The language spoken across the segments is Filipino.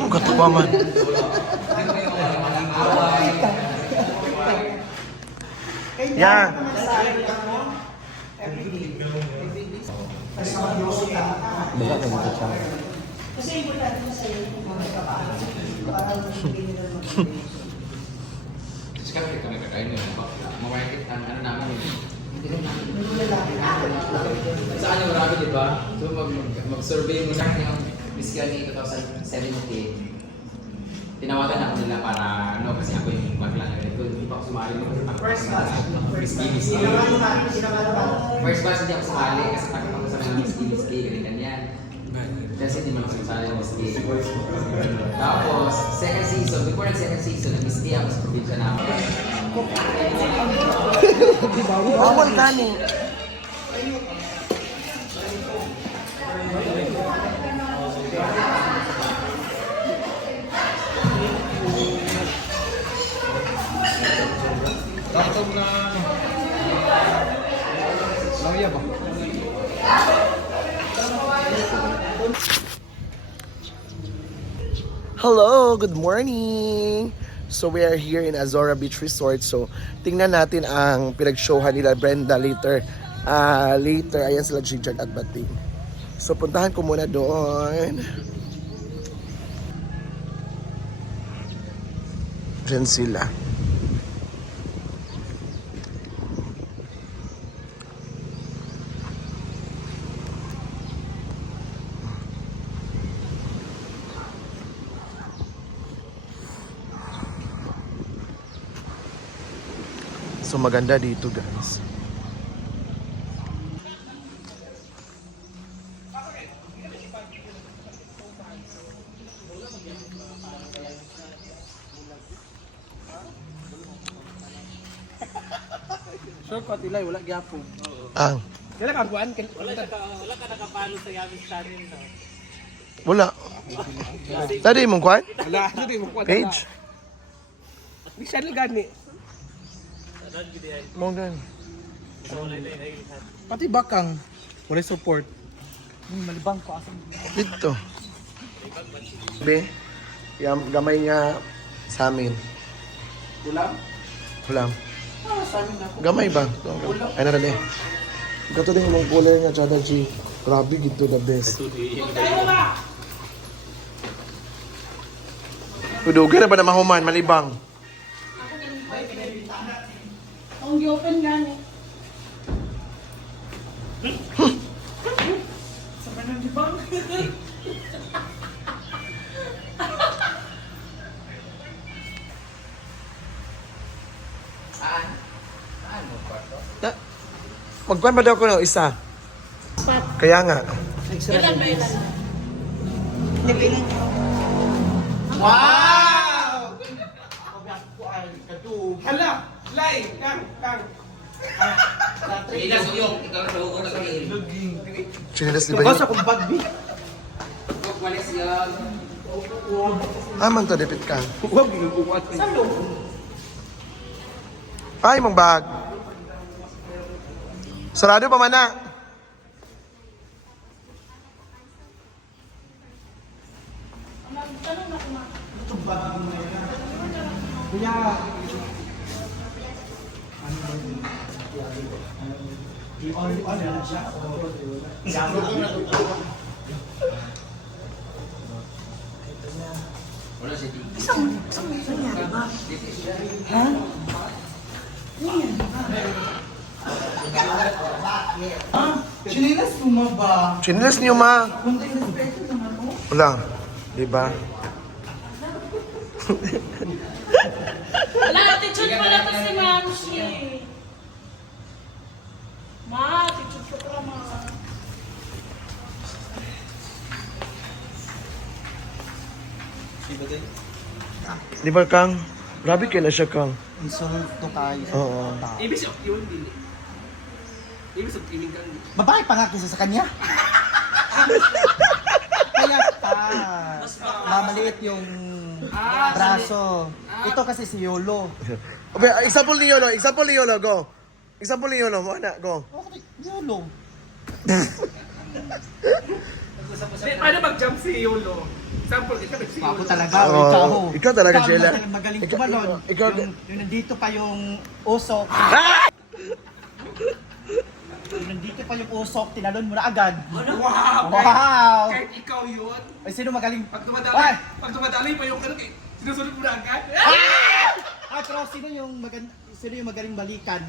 Oh, katuwa man. Yeah. Baka ka dito siya. Kasi importante mo sa'yo yung mga kabahan. Parang hindi nila mag-ibig. Kasi kami kakain nyo. Mamarket ang ano namin yun. Saan yung marami, di ba? So mag-survey mo na yung fiscal ni 2017. Tinawagan ako nila para ano kasi ako yung maglang. Hindi pa ako sumali. First batch hindi ako sumali kasi takot ako sa mga miski, ganyan. Kasi hindi mo lang sumali ng miski. Tapos, second season, before ng second season, nag-miski ako sa probinsya namin. Bawal gani. Tapos na... Langya ba? Hello, good morning. So we are here in Azora Beach Resort. So tingnan natin ang pinag-showhan nila Brenda later. Ayan sila Ginger at Bating. So puntahan ko muna doon. Diyan sila. So maganda dito, guys. Shortcut ilay, wala gyapon. Ang Kailan ka buwan? Wala ka nakapalo sa yamin sa rin, no? wala. Tadi mong kwan? Wala, hindi mo kwat. Page? Di siya gani. Mong gan. Pati bakang wala support. Malibang ko asam. Dito. Be, gamay nga sa amin. Ulam? Hulam. Ah, sa amin ako. Gamay ba? Ay na rin eh. Gato din yung cooler nga, Chada G. Grabe, gito the best. Udugan na ba na mahuman, malibang? Ang open gani. Sa manang di ba? Saan mo kwarto? Magkwan ba daw ko ng isa? Kaya nga. Ilan ba ilan? Wow! Hala! Lay! Kang! Hindi na suyok. Ikaw na suyok na kami. Chinilas di ba Basta yun? kung bagbi. Huwag walis yan. Man to, dipit ka. Huwag ginubuhat. Ay, mong bag. Sarado pa man na. Tanong na kuma. Kuya. Wala siya dito. Isang nangyari ba? Ha? Chinilas mo ba? Chinilas niyo, ma. Punta yung respeto naman mo. Wala. Di ba? Wala, attitude pala to si Mamshi. Ma, attitude ko pala, ma. Di ba, Kang? Grabe kayo na siya, Kang. Isunod to kayo. Oo. Ibig siya, yun din. Ibig siya, inig kang... Babae pa nga kisa sa kanya. Kaya maliit yung braso. Ito kasi si Yolo. Okay, example ni Yolo, go. Example ni Yolo, mo na, go. Okay, Yolo. Paano mag-jump si Yolo? Example, ikaw si Ako Yolo. talaga, Oo, ikaw talaga, Jella. Magaling Ikaw- tumalon. ikaw- Yung nandito pa yung usok. Yung nandito pa yung usok, tinalon mo na agad. Wow! Wow! Kahit ikaw yun, Ay, sino magaling? pag Ay! dumadali pa yung ano, sinusunod mo na agad. Ah, pero sino yung magaling balikan?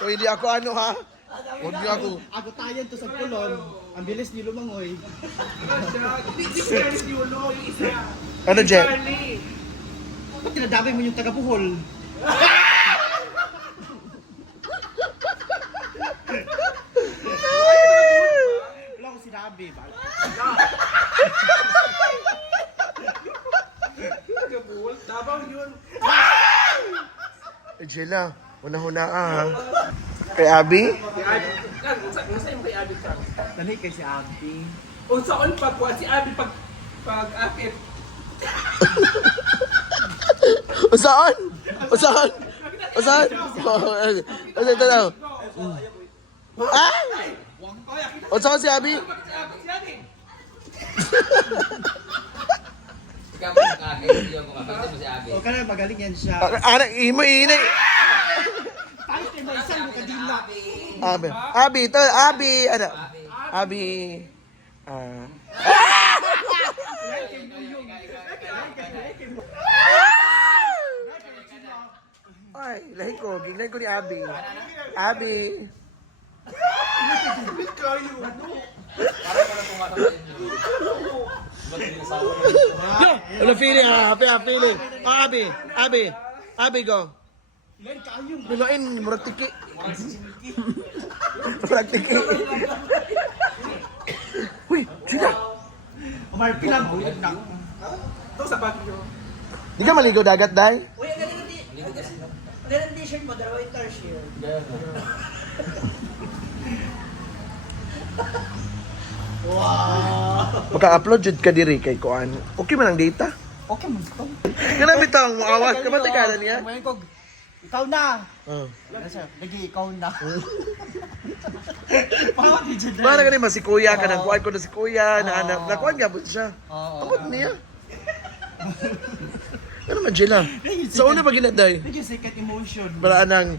So, hindi ako ano, ha? Huwag niyo ako. Agutayan to sa pulon. Ang bilis ni lumangoy. Hindi siya si Yolo, yung isa. Ano, Jet? Charlie. Ba't tinadamay mo yung taga-Buhol? Wala ko sinabi. Gabul, Davao yun. Jella, una-huna ka, ha? Kay Abby? Si Abby. Nasa yung kay Abby ka? Dali kay si Abby. O saan pagkuha si Abby pag-akit? Saan? Saan? Saan? Ito daw. Ah! O saan si Abby? Si Abby. Ikaw mo kakain ko kapag mo si Abi. O kaya magaling yan siya. Anak, imo inay. Kahit kayo isang mo kadila. Abby. Abby, ito. Abby. Ano? Abby. Ay, lahi ko. Gignan ko ni Abby. Abby. Yo! Ano feeling? Feeling. Abby. Abby. Abby, go. Nilain, murag tiki. Murag tiki. Uy, sila. Umar, pilang. Ito sa Baguio. Di ka maligaw dagat, Day? Uy, ang galing t-shirt mo, dalawa yung tarsier. Maka-upload jud ka diri kay Kuan. Okay man ang data? Okay mo ito. Kana bitang muawas ka ba ka niya? Kumain ko. Ikaw na. Oh. Lagi ikaw na. Pawat ni Jed. Para ka ni si Kuya ka nang kuan ko na si Kuya na anak. Na kuan gyapon siya. Oo. Tungod niya. Ano man Jella? Sa una ba ginaday? Lagi second emotion. Para ang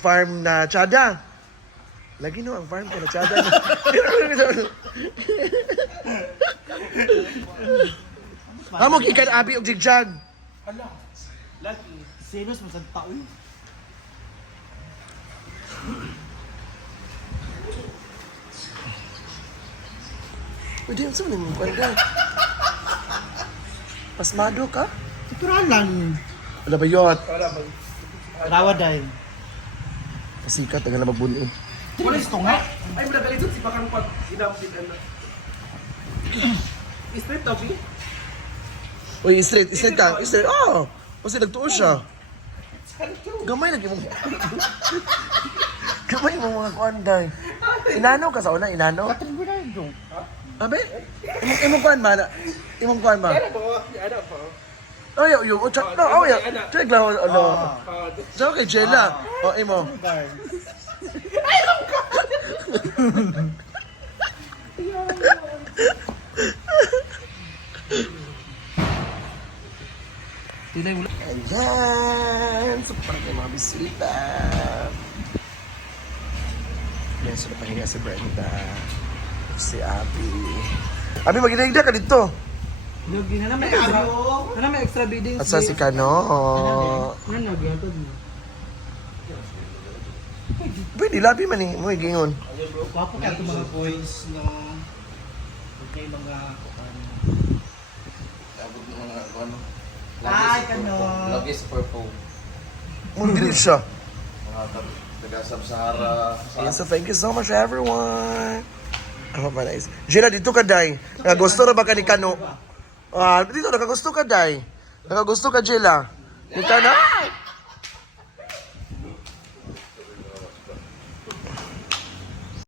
farm na Chada. Lagi no ang farm ko na Chada. Amo gikan abi og jigjag. Lagi. Serious mo sa taon. Pwede yung sa mga kwanda. Pasmado ka? Sikuralan. Wala ba yot? Rawa dahil. Pasikat, taga na magbuni. Tinis ko nga. Ay, muna galit si Bakang pag inapit ano. Straight to be? Uy, straight ka. Straight, oh! Kasi nagtuo siya. Gamay lagi mo. Gamay mo mga kuanday. Inano ka sa una, inano? Katribunado. Abe? Imong kuan ba? Imong kuan ba? Ano po? Ano po? Oh, yung uchak no. Oh, yung. Check lang, ano. So, kay Jella. Oh, imo. Ayan! So, parang may mga bisita. Ayan, so napahinga si Brenda. Si Abby. Abby, mag-inagda ka dito. Lugi na may extra. Na may extra bidding. At sa si Kano. Ano nagyatod mo? Pwede, labi man eh. Mo, gingon. Wapo kaya itong mga boys no. Okay mga Ay, kano. Love is purple. Mo, dili siya. Taga-Sub-Sahara. Ayan, so thank you so much, everyone. Oh, ba nice. Gina, dito ka, Day. Nakagusto na ba ka ni Kano? Dito, nakagusto ka, Day. Nakagusto ka, Jella. Dito na?